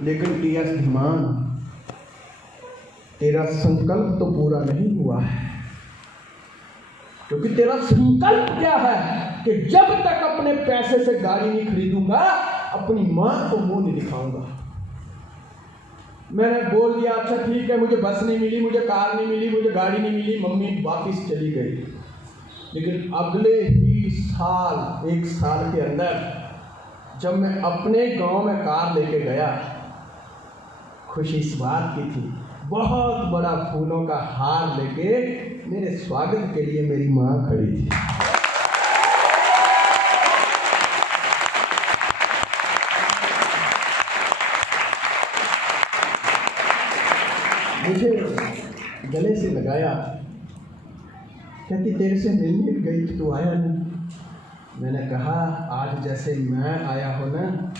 लेकिन टीएस धीमान, तेरा संकल्प तो पूरा नहीं हुआ है। क्योंकि तेरा संकल्प क्या है कि जब तक अपने पैसे से गाड़ी नहीं खरीदूंगा, अपनी मां को मुंह नहीं दिखाऊंगा। मैंने बोल दिया अच्छा ठीक है, मुझे बस नहीं मिली, मुझे कार नहीं मिली, मुझे गाड़ी नहीं मिली, मम्मी वापिस चली गई। लेकिन अगले ही साल, 1 साल के अंदर जब मैं अपने गांव में कार लेके गया, खुशी इस बात की थी, बहुत बड़ा फूलों का हार लेके मेरे स्वागत के लिए मेरी मां खड़ी थी। मुझे गले से लगाया, कहती तेरे से मिलने गई थी, तू आया नहीं। मैंने कहा आज जैसे मैं आया हूं ना,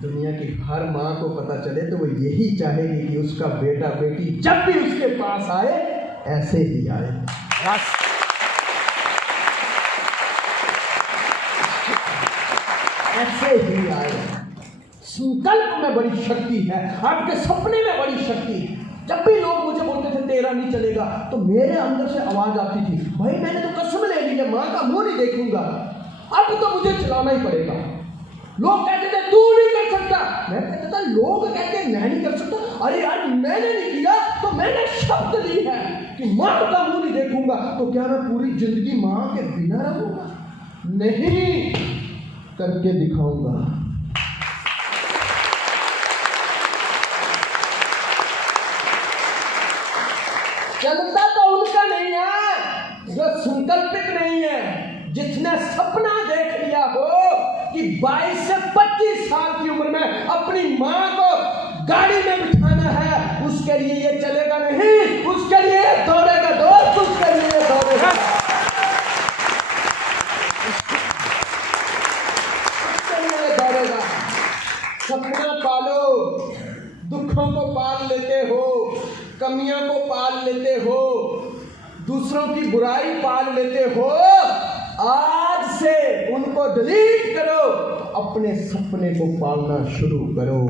दुनिया की हर माँ को पता चले तो वो यही चाहेगी कि उसका बेटा बेटी जब भी उसके पास आए ऐसे ही आए। ऐसे ही आए। संकल्प में बड़ी शक्ति है, आपके सपने में बड़ी शक्ति है। जब भी लोग मुझे बोलते थे तेरा नहीं चलेगा, तो मेरे अंदर से आवाज आती थी, भाई मैंने तो कसम ले ली है, माँ का मुंह नहीं देखूंगा, अब तो मुझे चलाना ही पड़ेगा। लोग कहते थे तू नहीं कर सकता, मैं कहता था लोग कहते मैं नहीं कर सकता। अरे यार मैंने नहीं किया तो मैंने शब्द ली है कि माँ का मुंह नहीं देखूंगा, तो क्या मैं पूरी जिंदगी माँ के बिना रहूंगा? नहीं, करके दिखाऊंगा। चलता तो उनका नहीं है जो संकल्पित नहीं है, जिसने सपना देख लिया हो कि 22 से 25 साल की उम्र में अपनी मां को गाड़ी में बिठाना है, उसके लिए ये चलेगा नहीं, उसके लिए दौड़ेगा दोस्त, उसके लिए दौड़ेगा, उसके लिए दौड़ेगा। सपना पालो, दुखों को पाल लेते हो, कमियों को पाल लेते हो, दूसरों की बुराई पाल लेते हो, आज से उनको डिलीट करो, अपने सपने को पालना शुरू करो।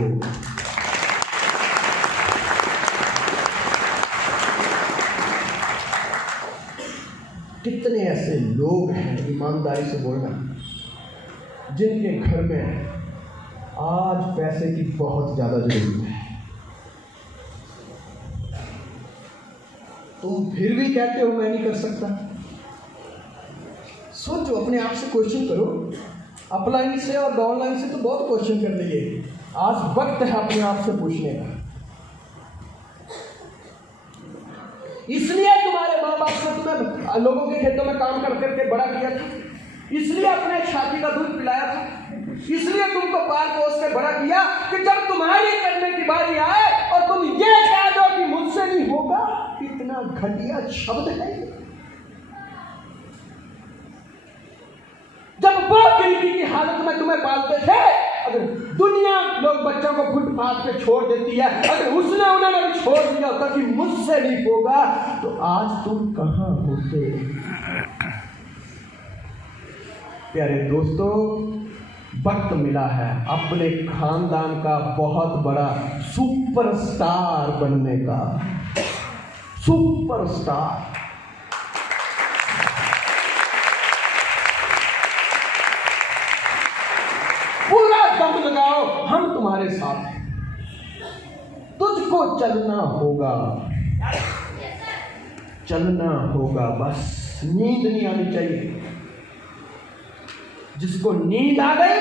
कितने ऐसे लोग हैं, ईमानदारी से बोलना, जिनके घर में आज पैसे की बहुत ज्यादा जरूरत है, तुम फिर भी कहते हो मैं नहीं कर सकता। सोचो, अपने आप से क्वेश्चन करो। अपलाइन से और डाउनलाइन से तो बहुत क्वेश्चन कर लिए, आज वक्त है अपने आप से पूछने का। इसलिए तुम्हारे माँ बाप ने तुम्हें लोगों के खेतों में काम कर करके बड़ा किया था, इसलिए अपने छाती का दूध पिलाया था, इसलिए तुमको पाल पोस के बड़ा किया कि जब तुम्हारी करने की बारी आए और तुम ये कह दो कि मुझसे नहीं होगा। कितना घटिया शब्द है। जब वो गरीबी की हालत में तुम्हें पालते थे, अगर दुनिया लोग बच्चों को फुटपाथ पे छोड़ देती है, अगर उसने उन्होंने भी छोड़ दिया होता कि मुझसे नहीं होगा, तो आज तुम कहां होते। प्यारे दोस्तों, वक्त मिला है अपने खानदान का बहुत बड़ा सुपरस्टार बनने का। सुपरस्टार। पूरा दम लगाओ, हम तुम्हारे साथ हैं। तुझको चलना होगा, चलना होगा, बस नींद नहीं आनी चाहिए। जिसको नींद आ गई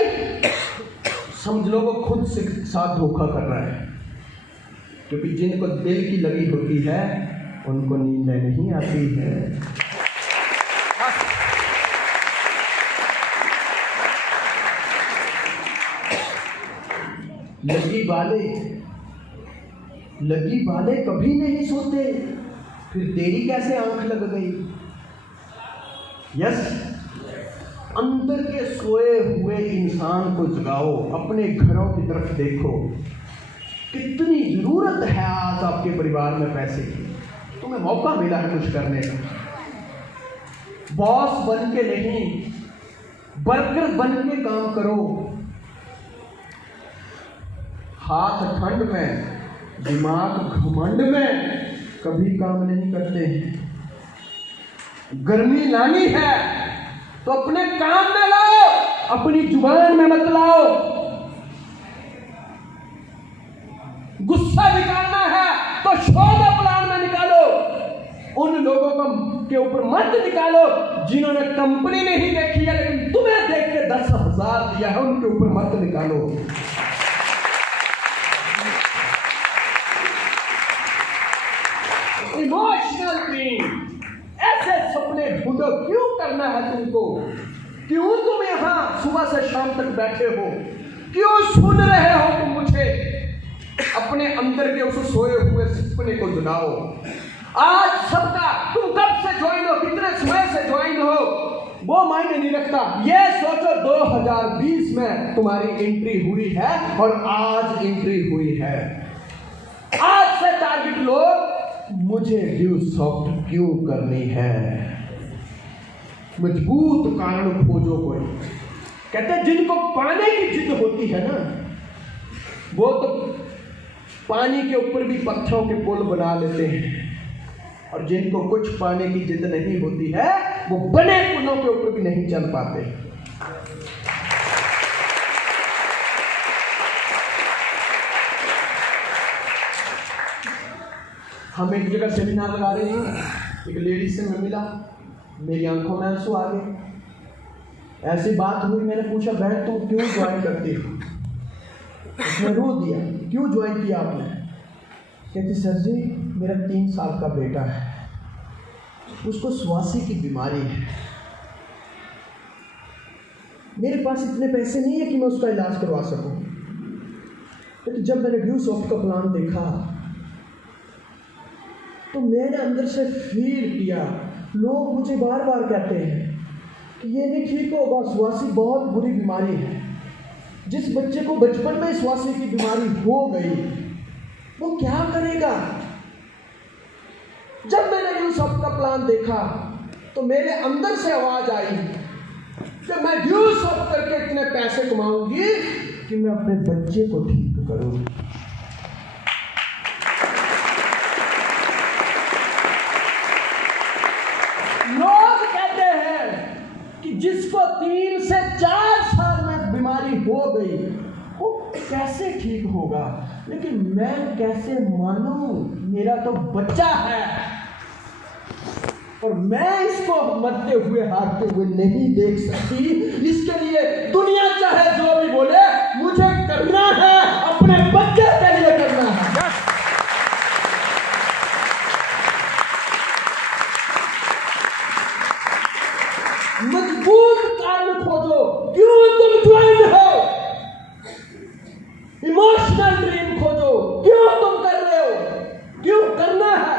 समझ लो वो खुद से साथ धोखा कर रहा है, क्योंकि जिनको दिल की लगी होती है उनको नींद नहीं आती है। लगी वाले कभी नहीं सोते, फिर तेरी कैसे आंख लग गई? यस, अंदर के सोए हुए इंसान को जगाओ, अपने घरों की तरफ देखो। कितनी जरूरत है आज आपके परिवार में पैसे की, तुम्हें मौका मिला है कुछ करने का। बॉस बन के नहीं, वर्कर बन के काम करो। हाथ ठंड में, दिमाग घमंड में कभी काम नहीं करते। गर्मी लानी है तो अपने काम में लाओ, अपनी जुबान में मत लाओ। गुस्सा निकालना है तो शोधा प्लान में निकालो। उन लोगों के ऊपर मत निकालो जिन्होंने कंपनी नहीं देखी है लेकिन तुम्हें देख के 10,000 दिया है, उनके ऊपर मत निकालो। इमोशनल ड्रीम, ऐसे सपने ढूंढो। क्यों करना है तुमको? क्यों तुम यहां सुबह से शाम तक बैठे हो? क्यों सुन रहे हो तुम मुझे? अपने अंदर के उस सोए हुए सपने को जगाओ। आज सबका तुम कब से ज्वाइन हो, कितने समय से ज्वाइन हो, वो मायने नहीं रखता। ये सोचो 2020 में तुम्हारी एंट्री हुई है और आज एंट्री हुई है। आज से टारगेट लो, मुझे ड्यूसॉफ्ट क्यों करनी है। मजबूत कारण खोजो। कोई कहते हैं जिनको पाने की जिद होती है ना, वो तो पानी के ऊपर भी पत्थरों के पुल बना लेते हैं, और जिनको कुछ पाने की जिद नहीं होती है वो बने पुलों के ऊपर भी नहीं चल पाते। हम एक जगह सेमिनार लगा रहे हैं, एक लेडी से मैं मिला, मेरी आंखों में आंसू आ गए। ऐसी बात हुई, मैंने पूछा बहन तुम क्यों ज्वाइन करती हो? उसने रो दिया, क्यों ज्वाइन किया आपने? कहती सर जी मेरा 3 साल का बेटा है, उसको श्वासी की बीमारी है, मेरे पास इतने पैसे नहीं है कि मैं उसका इलाज करवा सकूं। तो जब मैंने ड्यूसॉफ्ट का प्लान देखा तो मैंने अंदर से फील किया, लोग मुझे बार बार कहते हैं कि ये नहीं ठीक होगा, श्वासी बहुत बुरी बीमारी है। जिस बच्चे को बचपन में श्वासी की बीमारी हो गई वो क्या करेगा? जब मैंने ड्यूसॉफ्ट का प्लान देखा तो मेरे अंदर से आवाज आई कि मैं ड्यूसॉफ्ट करके इतने पैसे कमाऊंगी कि मैं अपने बच्चे को ठीक करूं। लोग कहते हैं कि जिसको 3 से 4 साल में बीमारी हो गई वो कैसे ठीक होगा, लेकिन मैं कैसे मानूं? मेरा तो बच्चा है और मैं इसको मरते हुए हारते हुए नहीं देख सकती। इसके लिए दुनिया चाहे जो भी बोले, मुझे करना है, अपने बच्चे के लिए करना है। मजबूत कारण खोजो, क्यों तुम ज्वाइन हो। इमोशनल ड्रीम खोजो, क्यों तुम कर रहे हो, क्यों करना है।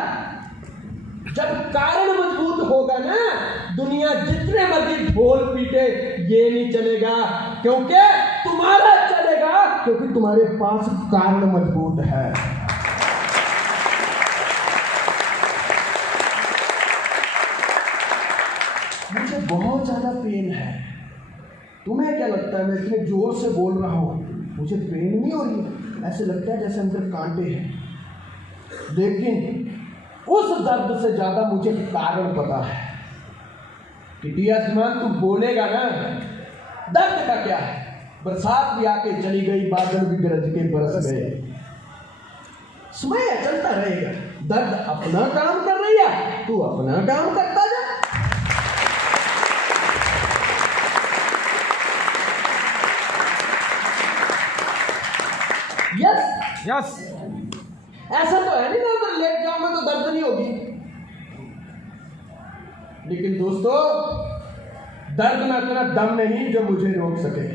जब कारण मजबूत होगा ना, दुनिया जितने मर्जी ढोल पीटे ये नहीं चलेगा, क्योंकि तुम्हारा चलेगा, क्योंकि तुम्हारे पास कारण मजबूत है। मुझे बहुत ज्यादा पेन है, तुम्हें क्या लगता है मैं इतने जोर से बोल रहा हूं मुझे पेन नहीं हो रही? ऐसे लगता है जैसे अंदर कांटे हैं, लेकिन उस दर्द से ज्यादा मुझे कारण पता है कि डियाजमान तू बोलेगा ना, दर्द का क्या है। बरसात भी आके चली गई, बादल भी गरज के बरस गए, समय चलता रहेगा। दर्द अपना काम कर रही है, तू अपना काम करता जा। यस ऐसा तो है नहीं ना उधर लेट जाऊंगा तो दर्द नहीं होगी। लेकिन दोस्तों दर्द में इतना दम नहीं जो मुझे रोक सके।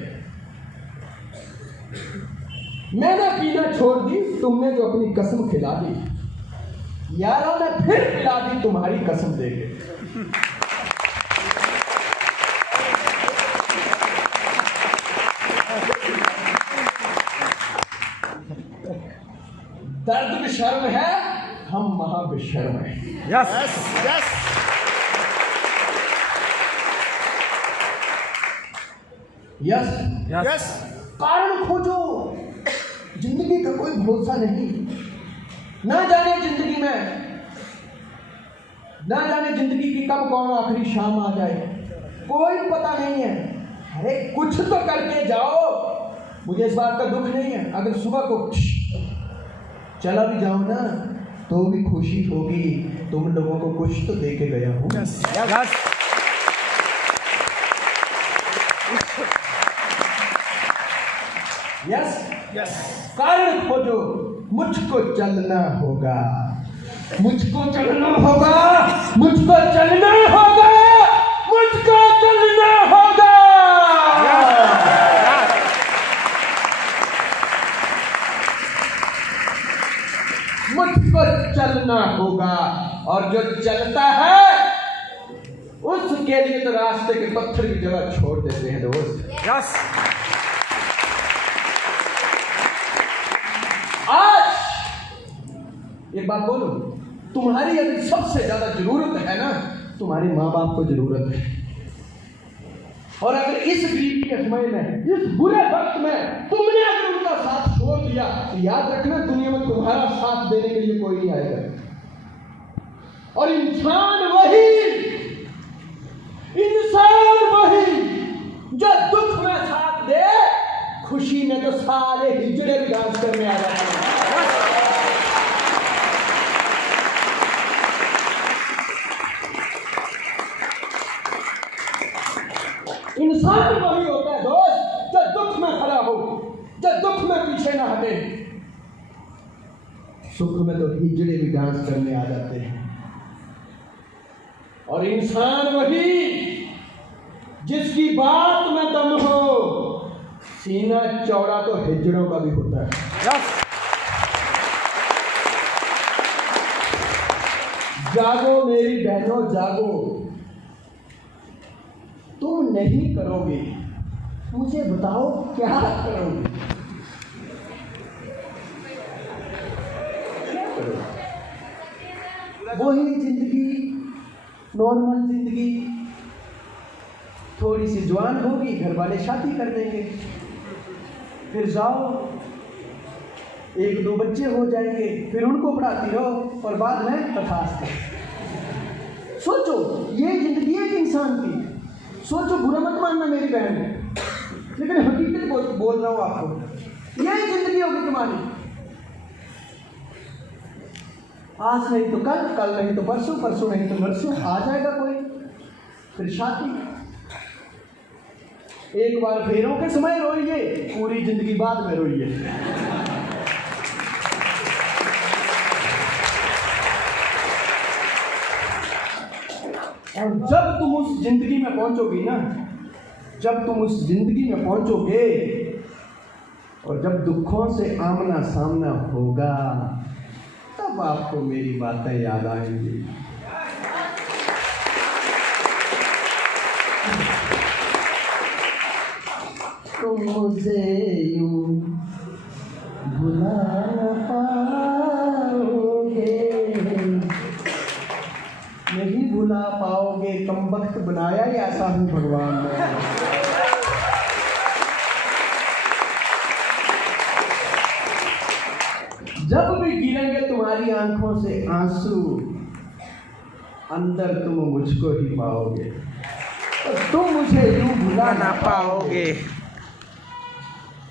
मैंने पीना छोड़ दी, तुमने जो अपनी कसम खिला दी, यारों ने फिर पिला दी तुम्हारी कसम देके। दर्द बेशर्म है, हम महाबेशर्म हैं। यस यस यस यस कारण खोजो। जिंदगी का कोई भरोसा नहीं। ना जाने जिंदगी में, ना जाने जिंदगी की कब कौन आखिरी शाम आ जाए, कोई पता नहीं है। अरे कुछ तो करके जाओ। मुझे इस बात का दुख नहीं है, अगर सुबह को चला भी जाओ ना तो भी खुशी होगी, तुम लोगों को कुछ तो दे के गया हूं। यस, कारण खोजो, मुझको चलना होगा, मुझको चलना होगा, मुझको चलना होगा, मुझको चलना होगा। मुझको चलना होगा, और जो चलता है उसके लिए तो रास्ते के पत्थर की जगह छोड़ देते हैं दोस्त। यस, एक बात बोलूं, तुम्हारी अगर सबसे ज्यादा जरूरत है ना, तुम्हारे माँ बाप को जरूरत है। और अगर इस गरीबी के समय में, इस बुरे वक्त में तुमने अगर उनका साथ छोड़ दिया तो याद रखना, दुनिया में तुम्हारा साथ देने के लिए कोई नहीं आएगा। और इंसान वही जो दुख में साथ दे, खुशी में तो सारे हिजड़े भी डांस करने आ जाते हैं। इंसान वही होता है दोस्त जो दुख में खड़ा हो, जो दुख में पीछे ना हटे। सुख में तो हिजड़े भी डांस करने आ जाते हैं। और इंसान वही जिसकी बात में दम हो, सीना चौड़ा तो हिजड़ों का भी होता है। जागो मेरी बहनों, जागो। तुम नहीं करोगे, मुझे बताओ क्या करोगे? वही जिंदगी, नॉर्मल जिंदगी, थोड़ी सी जवान होगी, घर वाले शादी कर देंगे, फिर जाओ, एक दो बच्चे हो जाएंगे, फिर उनको पढ़ाती रहो और बाद में तथास्तु। सोचो, ये जिंदगी है इंसान की। सोचो, बुरा मत मानना मेरी बहन, लेकिन हकीकत बोल रहा हूं आपको, यही जिंदगी होगी तुम्हारी। आज नहीं तो कल, कल नहीं तो परसों, परसों नहीं तो नरसों आ जाएगा कोई, फिर शादी। एक बार फेरों के समय रोइए, पूरी जिंदगी बाद में रोइए। और जब तुम उस जिंदगी में पहुंचोगी ना, जब तुम उस जिंदगी में पहुंचोगे और जब दुखों से आमना सामना होगा, तब आपको मेरी बातें याद आएंगी। तुम मुझे यूं भुला पाओगे, नहीं भुला पाओगे, कमबख्त बनाया ही ऐसा हूं भगवान ने। जब भी गिरेंगे तुम्हारी आंखों से आंसू, अंदर तुम मुझको ही पाओगे, और तुम मुझे यूं भुला ना पाओगे।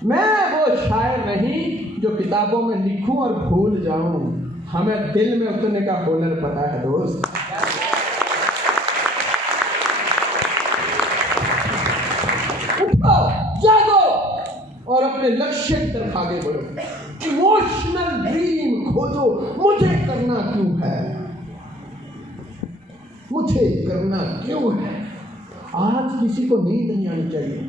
मैं वो शायर नहीं जो किताबों में लिखूं और भूल जाऊं, हमें दिल में उतरने का हुनर पता है दोस्त। उठो, जागो और अपने लक्ष्य की तरफ आगे बढ़ो। इमोशनल ड्रीम खोजो, मुझे करना क्यों है, मुझे करना क्यों है। आज किसी को नींद नहीं आनी चाहिए।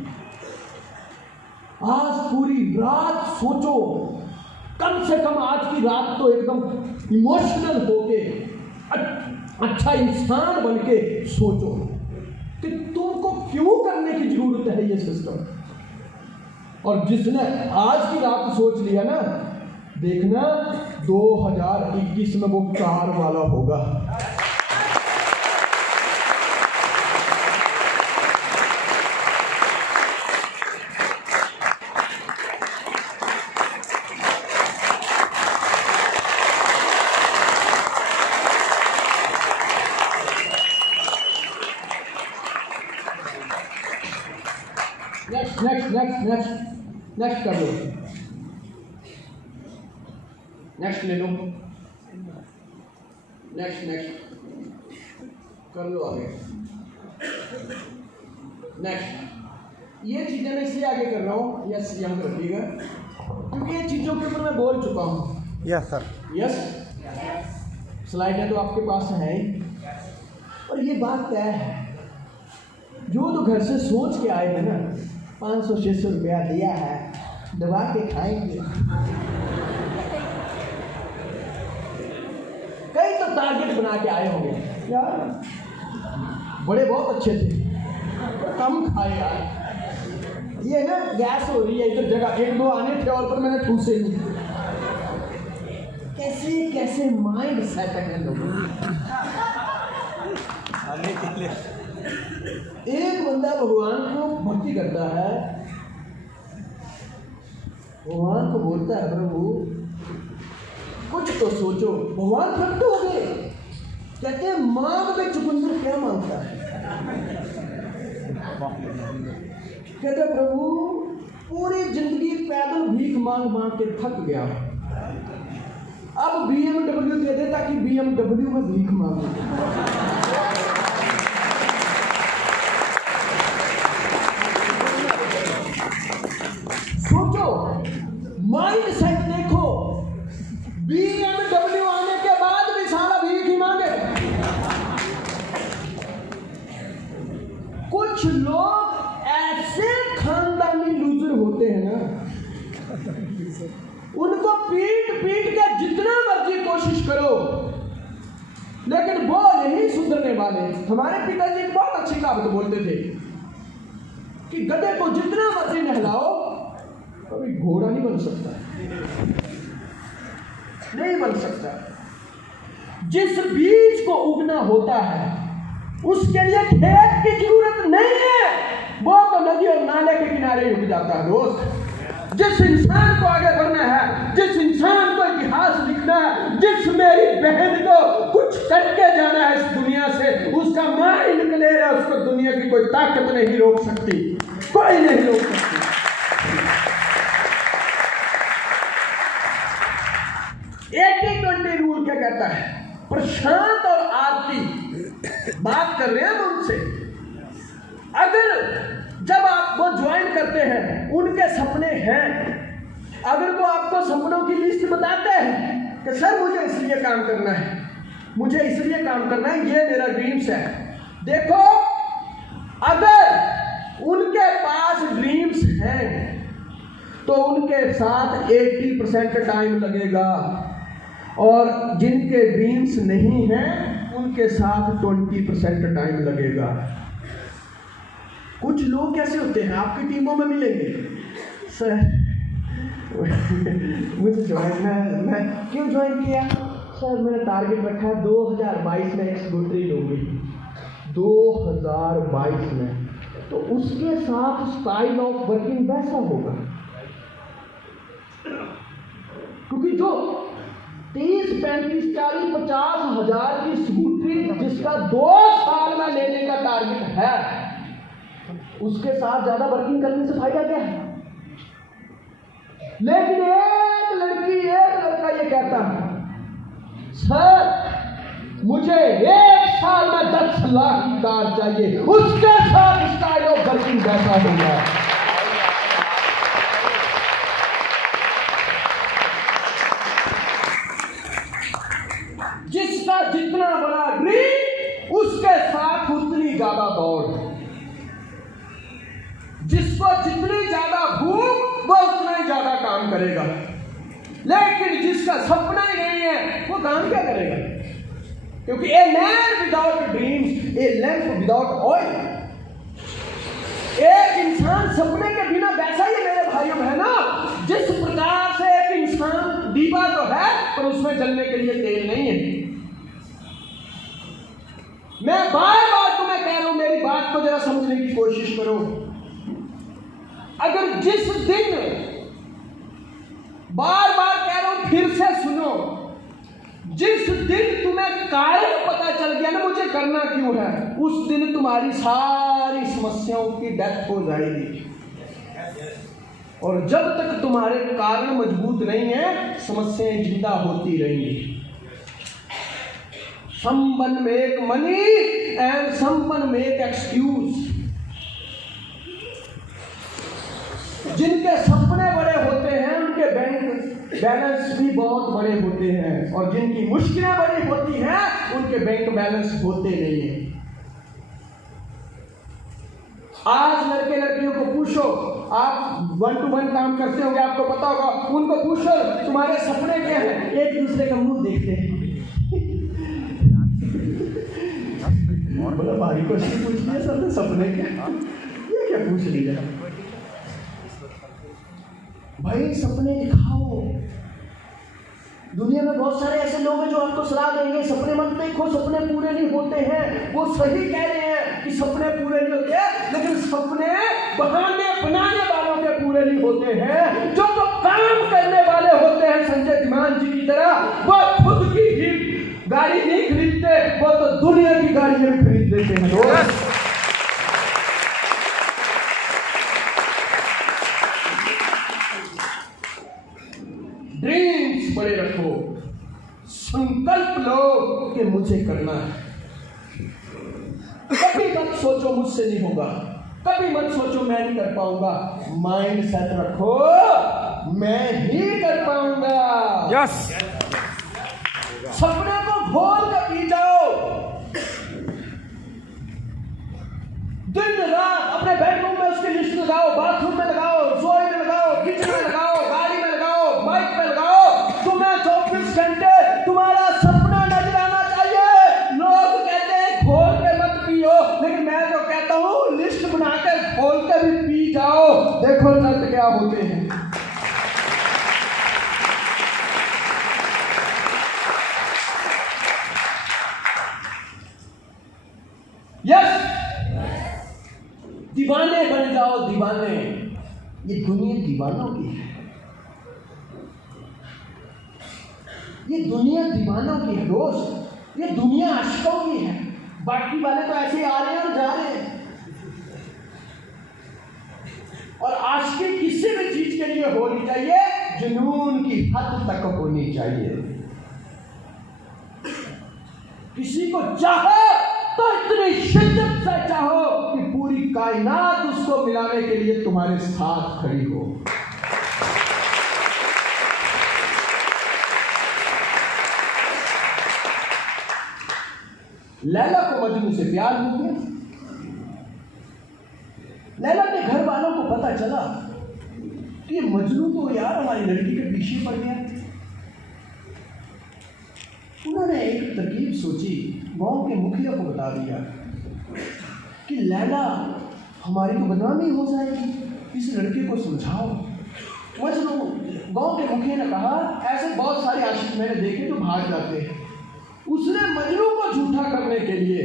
आज पूरी रात सोचो, कम से कम आज की रात तो एकदम इमोशनल होके, अच्छा इंसान बन के सोचो कि तुमको क्यों करने की जरूरत है ये सिस्टम। और जिसने आज की रात सोच लिया ना, देखना 2021 में वो कार वाला होगा। नेक्स्ट कर लो, नेक्स्ट ले लो, नेक्स्ट कर लो आगे। नेक्स्ट, ये चीज़ें मैं इसलिए आगे कर रहा हूँ, यस यहाँ पर रखिएगा, क्योंकि ये चीज़ों के ऊपर मैं बोल चुका हूँ। Yes sir. यस, स्लाइडें तो आपके पास है ही, और ये बात तय है, जो तो घर से सोच के आए हैं ना, 500-600 रुपया दिया है, दबा के खाएंगे। कई तो टारगेट बना के आए होंगे यार, बड़े बहुत अच्छे थे, कम खाए यार, ये ना गैस हो रही है इधर, जगह 1-2 आने थे और पर मैंने ठूसे नहीं। कैसे कैसे माइंड सेट है लोगों। एक बंदा भगवान को भक्ति करता है, भगवान को बोलता है प्रभु कुछ तो सोचो, भगवान प्रकट हो गए, कहते हैं मांग में चुकंदर क्या मांगता है, कहते प्रभु पूरी जिंदगी पैदल भीख मांग मांग के थक गया, अब BMW दे दे ताकि BMW में भीख मांगू। सोचो, माइंड सेट देखो, BMW आने के बाद भी सारा भीख ही मांगे। कुछ लोग ऐसे खानदानी लूजर होते हैं ना, उनको पीट पीट के जितना मर्जी कोशिश करो, लेकिन वो नहीं सुधरने वाले। हमारे पिताजी एक बहुत अच्छी कहावत बोलते थे कि गधे को जितना मर्जी नहलाओ कभी घोड़ा नहीं बन सकता, नहीं बन सकता। जिस बीज को उगना होता है उसके लिए खेत की जरूरत नहीं है, वो तो नदी और नाले के किनारे ही उग जाता है दोस्त। जिस इंसान को आगे बढ़ना है, जिस इंसान को इतिहास लिखना है, जिस मेरी बहन को कुछ करके जाना है इस दुनिया से, उसका माइंड क्लियर है, उसको दुनिया की कोई ताकत नहीं रोक सकती, कोई नहीं रोक सकती। 80-20 रूल क्या कहता है? प्रशांत और आरती बात कर रहे हैं हम उनसे। अगर जब आप वो ज्वाइन करते हैं, उनके सपने हैं, अगर वो आपको सपनों की लिस्ट बताते हैं कि सर मुझे इसलिए काम करना है, मुझे इसलिए काम करना है, ये मेरा ड्रीम्स है, देखो अगर उनके पास ड्रीम्स हैं तो उनके साथ 80% टाइम लगेगा, और जिनके ड्रीम्स नहीं हैं उनके साथ 20% टाइम लगेगा। कुछ लोग कैसे होते हैं, आपकी टीमों में मिलेंगे, सर मुझे ज्वाइन, मैं क्यों ज्वाइन किया सर, मैंने टारगेट रखा है 2022 में एक स्कूटरी लूँगी, 2022 में, तो उसके साथ स्टाइल ऑफ वर्किंग वैसा होगा, क्योंकि जो 30, 35, 40, 50 हज़ार की स्कूटरी जिसका 2 साल में लेने का टारगेट है, उसके साथ ज्यादा वर्किंग करने से फायदा क्या है? लेकिन एक लड़की, एक लड़का ये कहता है सर मुझे 1 साल में 10 लाख की कार चाहिए, उसके साथ स्टाइल ऑफ वर्किंग वैसा होगा। जिसका जितना बड़ा ड्रीम उसके साथ उतनी ज्यादा दौड़, जिसको जितनी ज्यादा भूख वो उतना ही ज्यादा काम करेगा, लेकिन जिसका सपना ही नहीं है वो काम क्या करेगा? क्योंकि a man without dreams, A lamp without oil. एक इंसान सपने के बिना वैसा ही मेरे भाइयों है ना, जिस प्रकार से एक इंसान दीवा तो है पर उसमें जलने के लिए तेल नहीं है। मैं बार बार तुम्हें कह रहा हूं, मेरी बात को जरा समझने की कोशिश करो। अगर जिस दिन, बार बार कह रहा हूं फिर से सुनो, जिस दिन तुम्हें कारण पता चल गया ना मुझे करना क्यों है, उस दिन तुम्हारी सारी समस्याओं की डेथ हो जाएगी। और जब तक तुम्हारे कारण मजबूत नहीं है, समस्याएं जिंदा होती रहेंगी। Someone make money and someone make excuse। जिनके सपने बड़े होते हैं उनके बैंक बैलेंस भी बहुत बड़े होते हैं, और जिनकी मुश्किलें बड़ी होती हैं उनके बैंक बैलेंस होते नहीं है। आज लड़के लड़कियों को पूछो, आप 1 to 1 काम करते होंगे, आपको पता होगा, उनको पूछो तुम्हारे सपने क्या हैं, एक दूसरे का मुंह देखते हैं। बोला भारी क्वेश्चन पूछ लिया सर, सपने क्या, ये क्या पूछ लिया भाई, सपने दिखाओ। दुनिया में बहुत सारे ऐसे लोग हैं जो आपको सलाह देंगे सपने मत देखो, सपने पूरे नहीं होते हैं। वो सही कह रहे हैं कि सपने पूरे नहीं होते, लेकिन सपने बहाने बनाने वालों के पूरे नहीं होते हैं। जो तो काम करने वाले होते हैं संजय धीमान जी की तरह, वो खुद की ही गाड़ी नहीं खरीदते, वो तो दुनिया की गाड़ियां भी खरीद लेते हैं। ड्रीम्स बड़े रखो, संकल्प लो कि मुझे करना है। कभी मत सोचो मुझसे नहीं होगा, कभी मत सोचो मैं नहीं कर पाऊंगा। माइंड सेट रखो, मैं ही कर पाऊंगा। यस। सपने को घोल कर पी जाओ। दिन रात अपने बेडरूम में उसकी लिस्ट लगाओ, बाथरूम में लगाओ, रसोई में लगाओ, किचन में लगाओ, गाड़ी में लगाओ, बाइक पे लगाओ। तुम्हें 24 घंटे तुम्हारा सपना नजर आना चाहिए। लोग कहते हैं घोल के मत पियो, लेकिन मैं तो कहता हूँ लिस्ट बना के घोल के भी पी जाओ, देखो रिजल्ट क्या होते हैं। यस, दीवाने बन जाओ, दीवाने। ये दुनिया दीवानों की है, ये दुनिया दीवानों की है दोस्त, ये दुनिया आशिकों की है। बाकी वाले तो ऐसे आ रहे हैं और जा रहे हैं। और आशिकी किसी भी चीज के लिए होनी चाहिए, जुनून की हद तक होनी चाहिए। किसी को चाहो तो इतनी शिद्दत से चाहो कि पूरी कायनात उसको मिलाने के लिए तुम्हारे साथ खड़ी हो। लैला को मजनू से प्यार हो गया। लैला के घर वालों को पता चला कि मजनू तो यार हमारी लड़की के पीछे पड़ गया। उन्होंने एक तरकीब सोची, गांव के मुखिया को बता दिया कि लैला हमारी तो बदनामी हो जाएगी, इस लड़के को समझाओ। मजनू, गांव के मुखिया ने कहा ऐसे बहुत सारे आशिक मैंने देखे जो भाग जाते हैं। उसने मजनू को झूठा करने के लिए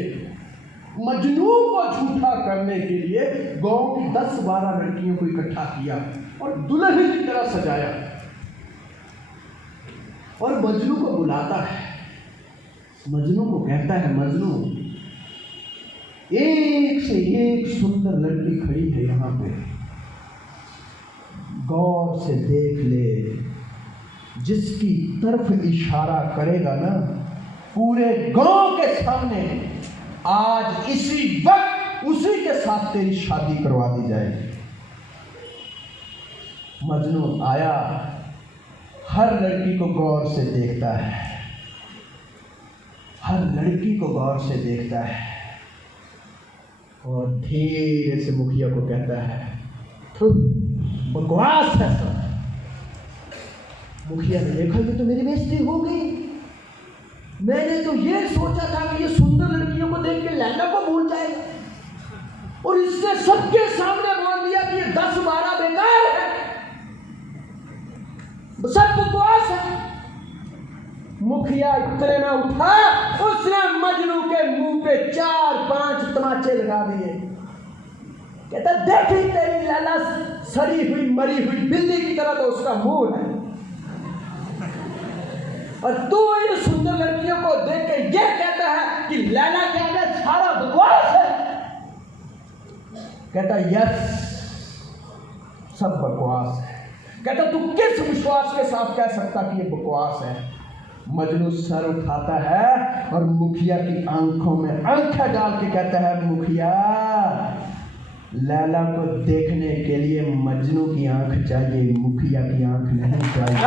गांव की 10-12 लड़कियों को इकट्ठा किया और दुल्हन की तरह सजाया, और मजनू को बुलाता है। मजनू को कहता है, मजनू एक से एक सुंदर लड़की खड़ी है यहाँ पे, गौर से देख ले, जिसकी तरफ इशारा करेगा ना पूरे गांव के सामने आज इसी वक्त उसी के साथ तेरी शादी करवा दी जाएगी। मजनू आया, हर लड़की को गौर से देखता है, हर लड़की को गौर से देखता है, और धीरे से मुखिया को कहता है, बकवास है सब। मुखिया ने देखा कि तो मेरी बेइज्जती हो गई। मैंने तो ये सोचा था कि ये सुंदर लड़कियों को देख के लैला को भूल जाएगा, और इसने सबके सामने बोल दिया कि ये 10-12 बेकार है, सब बकवास है। मुखिया इतने में उठा, उसने मजनू के मुंह पे 4-5 तमाचे लगा दिए। कहता देखी तेरी लैला सड़ी हुई मरी हुई बिल्ली की तरह तो उसका मुंह है, और तू इन सुंदर लड़कियों को देख के ये कहता है कि लैला क्या है, सारा बकवास है। कहता यस, सब बकवास है। कहता तू किस विश्वास के साथ कह सकता कि ये बकवास है? मजनू सर उठाता है और मुखिया की आंखों में आंखें डाल के कहता है, मुखिया लैला को देखने के लिए मजनू की आंख चाहिए, मुखिया की आंख नहीं चाहिए।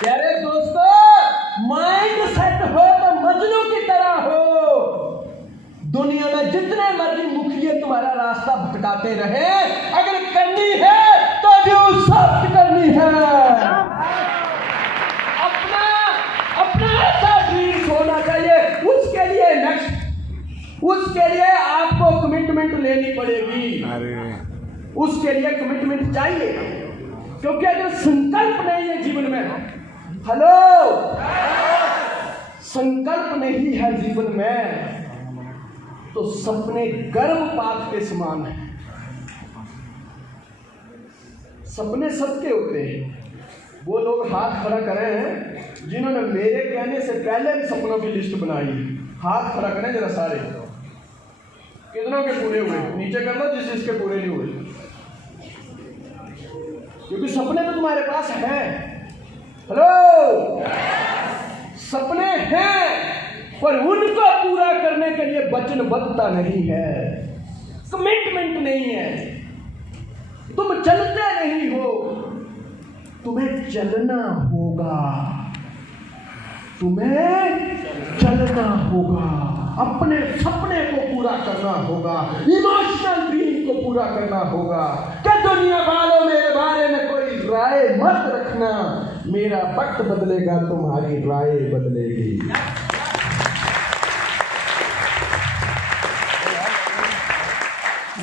प्यारे दोस्तों, माइंड सेट हो तो मजनू की तरह हो। दुनिया में जितने मर्जी मुखिए तुम्हारा रास्ता भटकाते रहे, अगर करनी है तो ड्यू सख्त करनी है। अपना ऐसा ड्रीम्स होना चाहिए। उसके लिए आपको कमिटमेंट लेनी पड़ेगी। उसके लिए कमिटमेंट चाहिए, क्योंकि अगर संकल्प नहीं है जीवन में, हेलो, संकल्प नहीं है जीवन में, तो सपने गर्भपात के समान है। सपने सबके होते हैं। वो लोग हाथ खड़ा करें जिन्होंने मेरे कहने से पहले भी सपनों की लिस्ट बनाई। हाथ खड़ा करें जरा सारे, कितनों के पूरे हुए? नीचे कर लो जिसके पूरे नहीं हुए, क्योंकि सपने तो तुम्हारे पास हैं। हेलो, सपने हैं, पर उनको पूरा करने के लिए वचनबद्धता नहीं है, कमिटमेंट नहीं है। तुम चलते नहीं हो, तुम्हें चलना होगा, तुम्हें चलना होगा, अपने सपने को पूरा करना होगा, इमोशनल ड्रीम को पूरा करना होगा। कि दुनिया वालों मेरे बारे में कोई राय मत रखना, मेरा वक्त बदलेगा, तुम्हारी राय बदलेगी।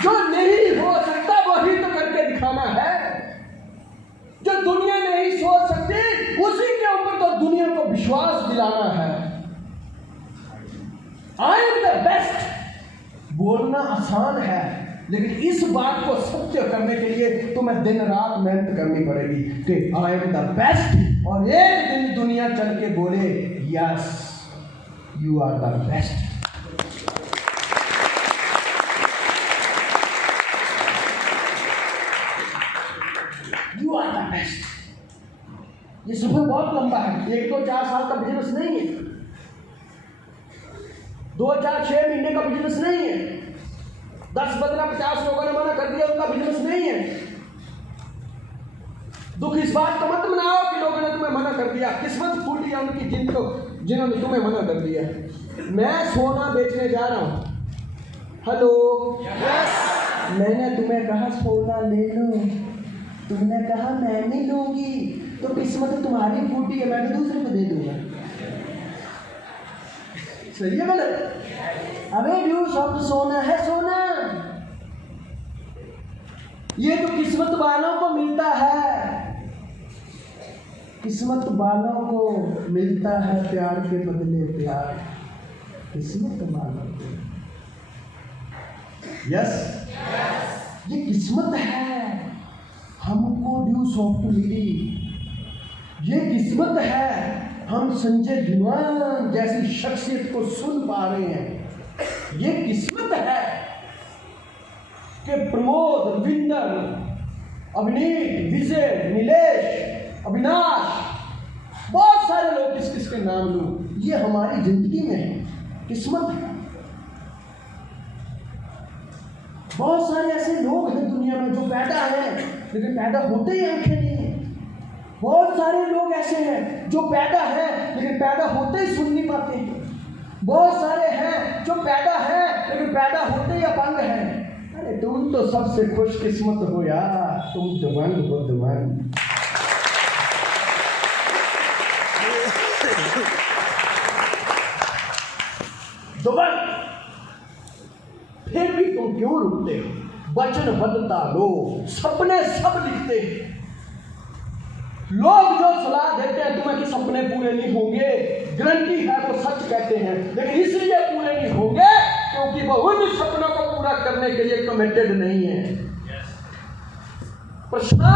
जो नहीं हो सकता वही तो करके दिखाना है। जो दुनिया नहीं सोच सकती उसी के ऊपर तो दुनिया को विश्वास दिलाना है। आई एम द बेस्ट बोलना आसान है, लेकिन इस बात को सत्य करने के लिए तुम्हें दिन रात मेहनत करनी पड़ेगी कि आई एम द बेस्ट, और एक दिन दुनिया चल के बोले yes you are the best. You are the best. ये सफर बहुत लंबा है, 1-2-4 साल का बिजनेस नहीं है, 2-4-6 महीने का बिजनेस नहीं है, 10-15-50 लोगों ने मना कर दिया उनका बिजनेस नहीं है। दुख इस बात का मत मनाओ कि लोगों ने तुम्हें मना कर दिया, किस्मत फूटी है उनकी जिन्होंने तुम्हें मना कर दिया। मैं सोना बेचने जा रहा हूं। हेलो, मैंने तुम्हें कहा सोना ले लो, तुमने कहा मैं नहीं लूंगी, तो किस्मत तुम्हारी फूटी है, मैं तो दूसरे को दे दूंगा। सही है गलत? अबे ड्यू शब्द सोना है, सोना ये तो किस्मत वालों को मिलता है, किस्मत वालों को मिलता है प्यार के बदले प्यार, किस्मत वालों को। यस, ये किस्मत है, हमको ड्यू सॉफ्ट मिली। ये किस्मत है, हम संजय धीमान जैसी शख्सियत को सुन पा रहे हैं। ये किस्मत है कि प्रमोद, विंदर, अभिनीत, विजय, नीलेश, अविनाश, बहुत सारे लोग किसके नाम लूं, ये हमारी जिंदगी में है, किस्मत है। बहुत सारे ऐसे लोग हैं दुनिया में जो पैदा हैं लेकिन पैदा होते ही आंखें नहीं है। बहुत सारे लोग ऐसे हैं जो पैदा हैं लेकिन पैदा होते ही सुन नहीं पाते। बहुत सारे हैं जो पैदा हैं लेकिन पैदा होते ही अपंग हैं। अरे तुम तो सबसे खुशकिस्मत हो यार, तुम दबंग हो, दबंग। दबंग, फिर भी तुम क्यों रुकते हो? वचनबद्धता लो, सपने सब लिखते हैं। लोग जो सलाह देते हैं तुम्हें कि सपने पूरे नहीं होंगे, गारंटी है तो सच कहते हैं, लेकिन इसलिए पूरे नहीं होंगे क्योंकि वो उन सपनों को पूरा करने के लिए कमिटेड नहीं है।